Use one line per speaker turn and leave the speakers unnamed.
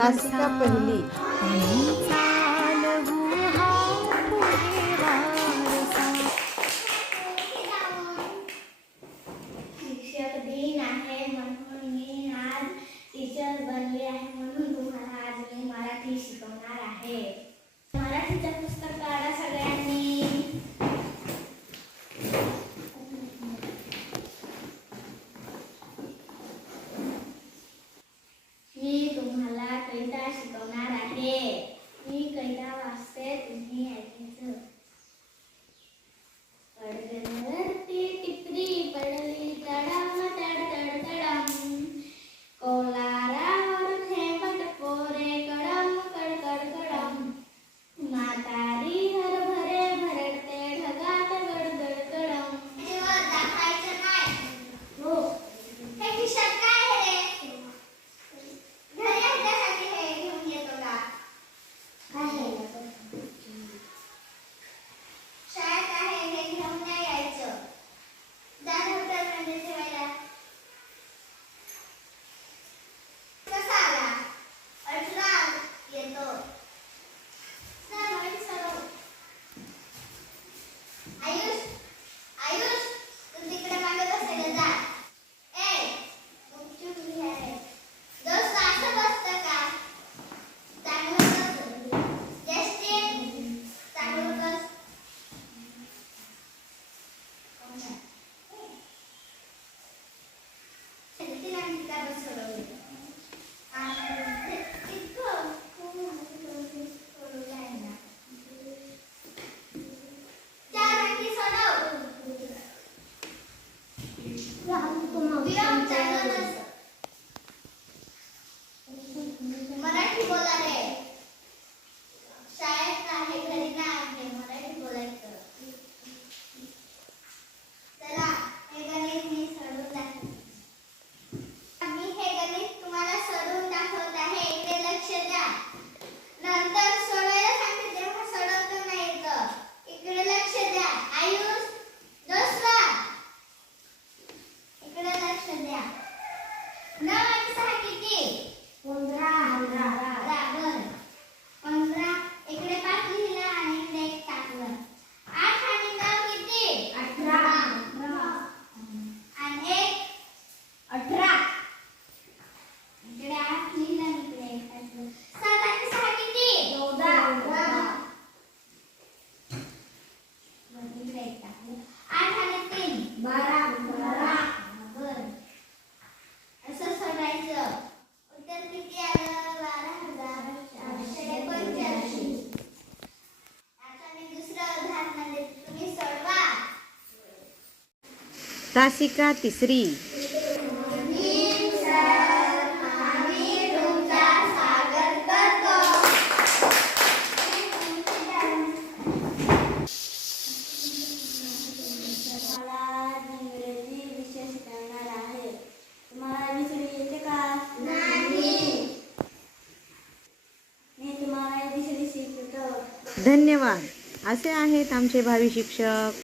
मासिका पहिली
Gracias. संध्या. नऊ आणि सहा किती? पंधरा पंधरा
तासिका तिसरी. धन्यवाद. असे आहेत आमचे भावी शिक्षक.